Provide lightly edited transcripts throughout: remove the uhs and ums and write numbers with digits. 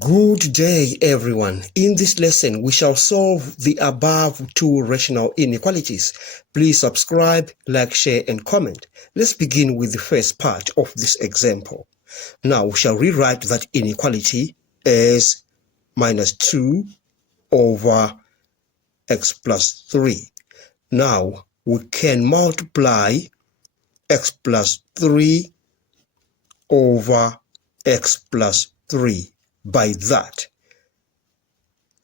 Good day, everyone. In this lesson, we shall solve the above two rational inequalities. Please subscribe, like, share, and comment. Let's begin with the first part of this example. Now, we shall rewrite that inequality as minus 2 over x plus 3. Now, we can multiply x plus 3 over x plus 3 by that.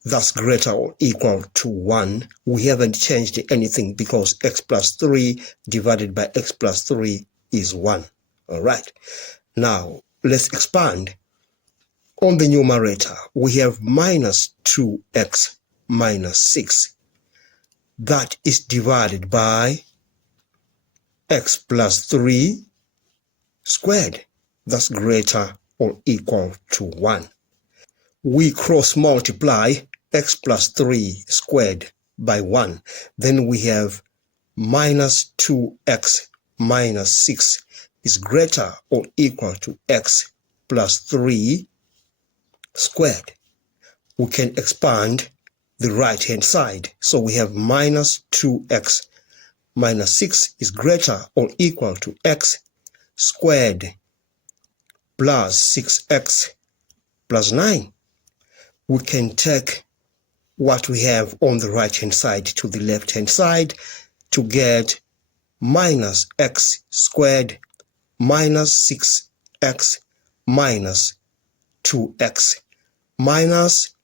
That's greater or equal to 1. We haven't changed anything because x plus 3 divided by x plus 3 is 1. All right. Now, let's expand. On the numerator, we have minus 2x minus 6. That is divided by x plus 3 squared. That's greater or equal to 1. We cross multiply x plus 3 squared by 1. Then we have minus 2x minus 6 is greater or equal to x plus 3 squared. We can expand the right-hand side. So we have minus 2x minus 6 is greater or equal to x squared plus 6x plus 9. We can take what we have on the right-hand side to the left-hand side to get minus x squared minus 6x minus 2x minus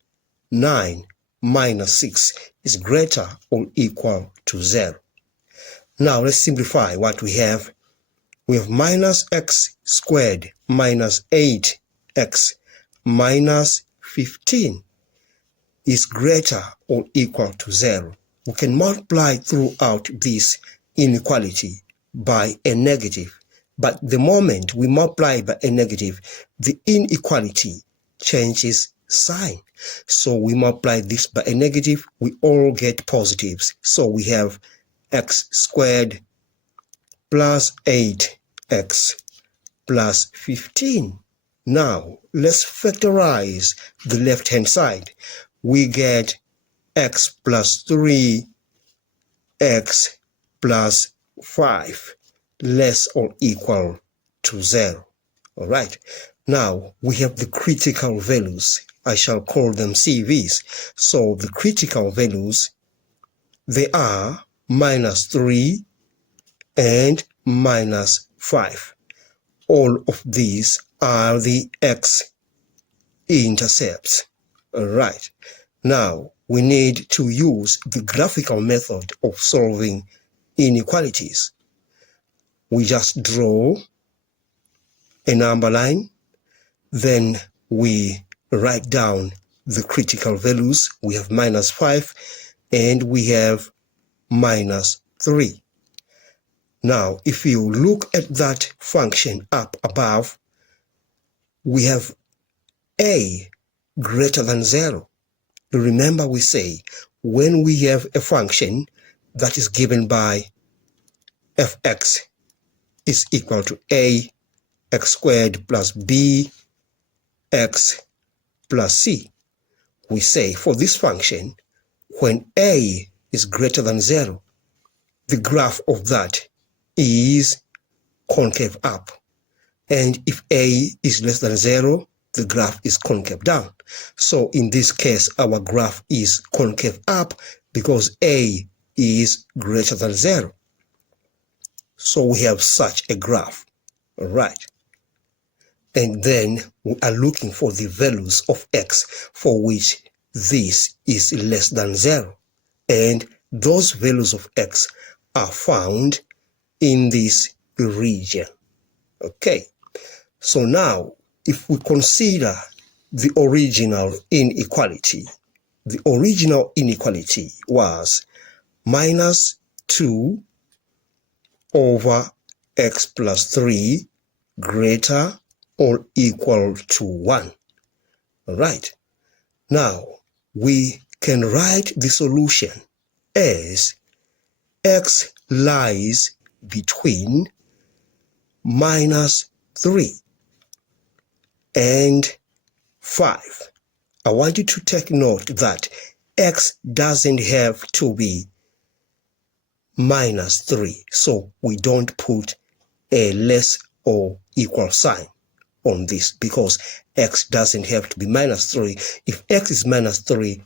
9 minus 6 is greater or equal to 0. Now let's simplify what we have. We have minus x squared minus 8x minus 15 is greater or equal to 0. We can multiply throughout this inequality by a negative. But the moment we multiply by a negative, the inequality changes sign. So we multiply this by a negative, we all get positives. So we have x squared plus 8x plus 15. Now, let's factorize the left-hand side. We get x plus 3, x plus 5, less or equal to 0. All right. Now, we have the critical values. I shall call them CVs. So, the critical values, they are minus 3 and minus 5. All of these are the x-intercepts. All right. Now, we need to use the graphical method of solving inequalities. We just draw a number line, then we write down the critical values. We have minus 5 and we have minus 3. Now, if you look at that function up above, we have a greater than 0. Remember, we say when we have a function that is given by fx is equal to a x squared plus b x plus c, we say for this function, when a is greater than 0, the graph of that is concave up. And if a is less than 0, the graph is concave down. So in this case, our graph is concave up because a is greater than 0. So we have such a graph. All right. And then we are looking for the values of x for which this is less than 0. And those values of x are found in this region. Okay. So now, if we consider the original inequality, the original inequality was minus 2 over x plus 3 greater or equal to 1. All right. Now, we can write the solution as x lies between minus 3 and 5. I want you to take note that x doesn't have to be minus 3. So we don't put a less or equal sign on this because x doesn't have to be minus 3. If x is minus 3,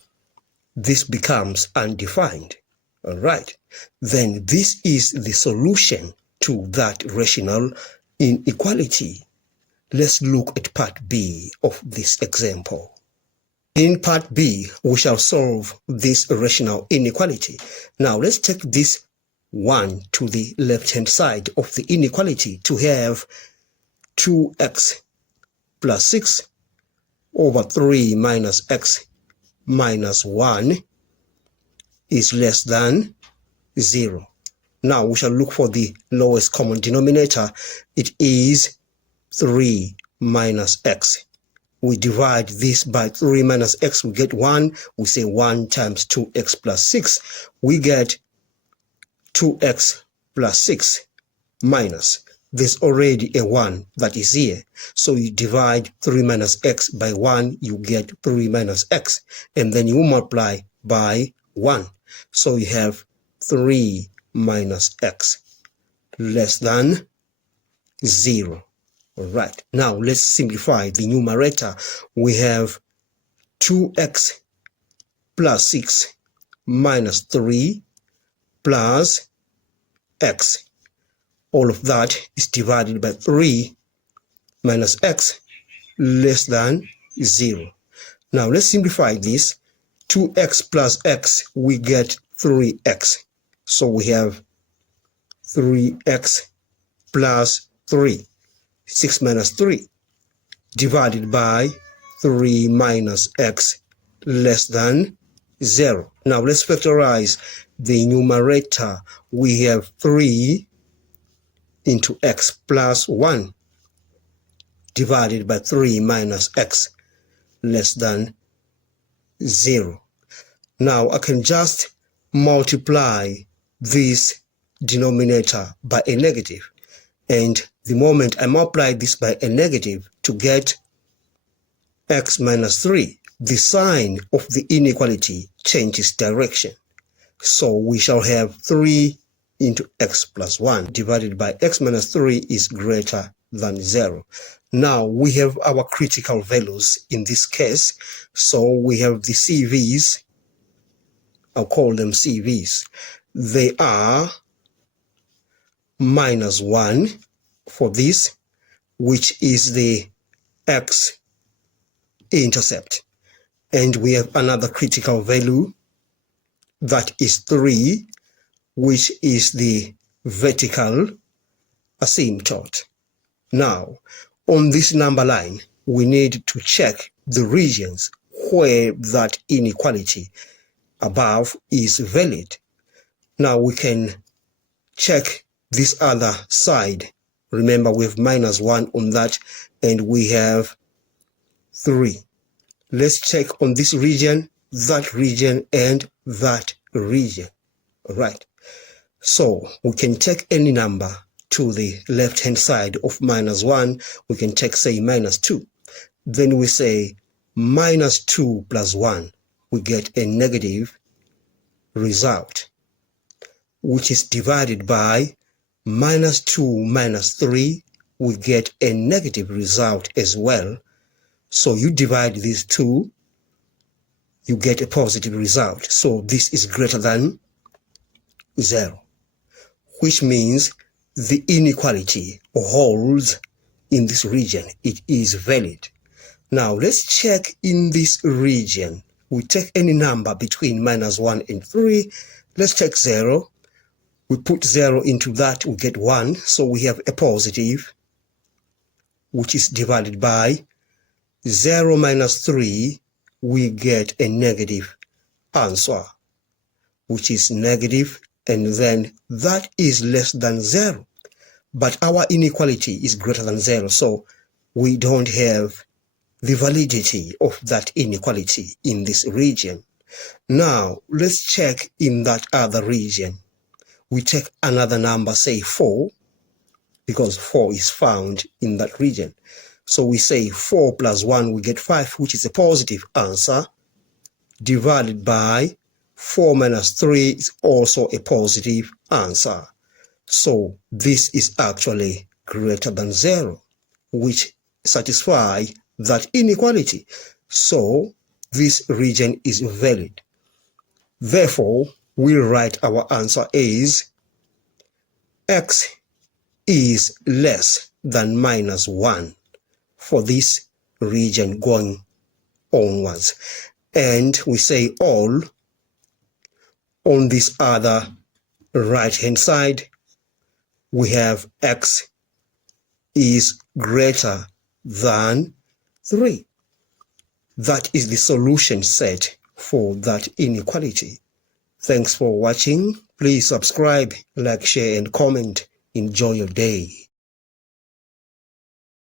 this becomes undefined. All right. Then this is the solution to that rational inequality. Let's look at part B of this example. In part B, we shall solve this rational inequality. Now let's take this 1 to the left-hand side of the inequality to have 2x plus 6 over 3 minus x minus 1 is less than 0. Now we shall look for the lowest common denominator. It is 3 minus x. We divide this by 3 minus x, we get 1. We say 1 times 2x plus 6. We get 2x plus 6 minus. There's already a 1 that is here. So you divide 3 minus x by 1, you get 3 minus x. And then you multiply by 1. So you have 3 minus x less than 0. All right. Now let's simplify the numerator. We have 2x plus 6 minus 3 plus x. All of that is divided by 3 minus x less than 0. Now let's simplify this. 2x plus x, we get 3x. So we have 3x plus 3. 6 minus 3 divided by 3 minus x less than 0. Now let's factorize the numerator. We have 3 into x plus 1 divided by 3 minus x less than 0. Now I can just multiply this denominator by a negative. And the moment I multiply this by a negative to get x minus 3, the sign of the inequality changes direction. So we shall have 3 into x plus 1 divided by x minus 3 is greater than 0. Now we have our critical values in this case. So we have the CVs. I'll call them CVs. They are minus 1 for this, which is the x-intercept. And we have another critical value that is 3, which is the vertical asymptote. Now, on this number line, we need to check the regions where that inequality above is valid. Now we can check this other side. Remember, we have minus 1 on that, and we have 3. Let's check on this region, that region, and that region. All right. So we can take any number to the left-hand side of minus 1. We can take, say, minus 2. Then we say minus 2 plus 1. We get a negative result, which is divided by minus 2 minus 3. We get a negative result as well. So you divide these two, you get a positive result. So this is greater than 0, which means the inequality holds in this region. It is valid. Now let's check in this region. We take any number between minus 1 and 3. Let's take 0. We put 0 into that, we get 1. So we have a positive, which is divided by 0 minus 3. We get a negative answer, which is negative, and then that is less than 0. But our inequality is greater than 0, so we don't have the validity of that inequality in this region. Now, let's check in that other region. We take another number, say 4, because 4 is found in that region. So we say 4 plus 1, we get 5, which is a positive answer, divided by 4 minus 3 is also a positive answer. So this is actually greater than 0, which satisfies that inequality. So this region is valid. Therefore, we write our answer is x is less than minus 1 for this region going onwards. And we say all on this other right-hand side, we have x is greater than 3. That is the solution set for that inequality. Thanks for watching. Please subscribe, like, share, and comment. Enjoy your day.